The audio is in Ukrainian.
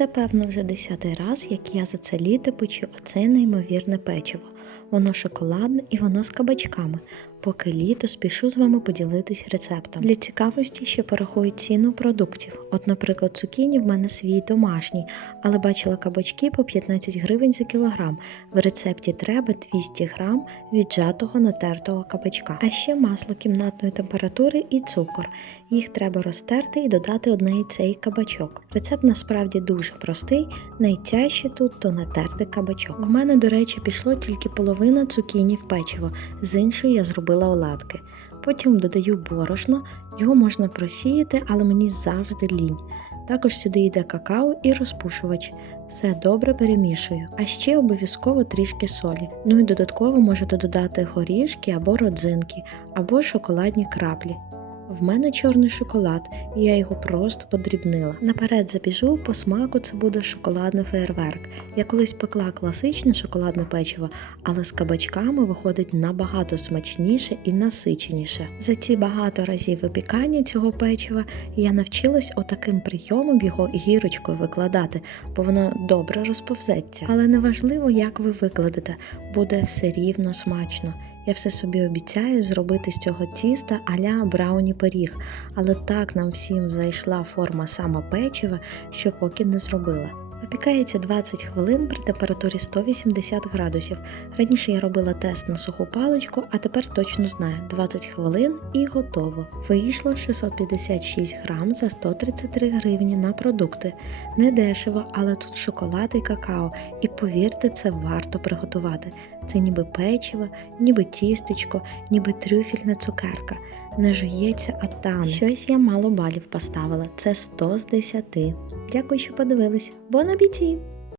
Це, певно, вже десятий раз, як я за це літо печу оце неймовірне печиво. Воно шоколадне і воно з кабачками. Поки літо спішу з вами поділитись рецептом. Для цікавості ще порахую ціну продуктів. От, наприклад, цукіні в мене свій домашній, але бачила кабачки по 15 гривень за кілограм. В рецепті треба 200 грам віджатого натертого кабачка, а ще масло кімнатної температури і цукор. Їх треба розтерти і додати одне і кабачок. Рецепт насправді дуже простий. Найтяжче тут то натерти кабачок. У мене, до речі, пішло тільки половина цукіні печиво, з іншої я зробила оладки. Потім додаю борошно, його можна просіяти, але мені завжди лінь. Також сюди йде какао і розпушувач. Все добре перемішую, а ще обов'язково трішки солі. Ну і додатково можете додати горішки або родзинки, або шоколадні краплі. В мене чорний шоколад, і я його просто подрібнила. Наперед забіжу, по смаку це буде шоколадний феєрверк. Я колись пекла класичне шоколадне печиво, але з кабачками виходить набагато смачніше і насиченіше. За ці багато разів випікання цього печива я навчилась отаким прийомом його гірочкою викладати, бо воно добре розповзеться. Але неважливо, як ви викладете, буде все рівно смачно. Я все собі обіцяю зробити з цього тіста аля брауні пиріг, але так нам всім зайшла форма саме печива, що поки не зробила. Випікається 20 хвилин при температурі 180 градусів. Раніше я робила тест на суху паличку, а тепер точно знаю 20 хвилин і готово. Вийшло 656 грам за 133 гривні на продукти. Не дешево, але тут шоколад і какао. І повірте, це варто приготувати. Це ніби печиво, ніби тістечко, ніби трюфільна цукерка. Не жується, а тане. Щось я мало балів поставила. Це 100 з 10. Дякую, що подивилися. Бон апеті!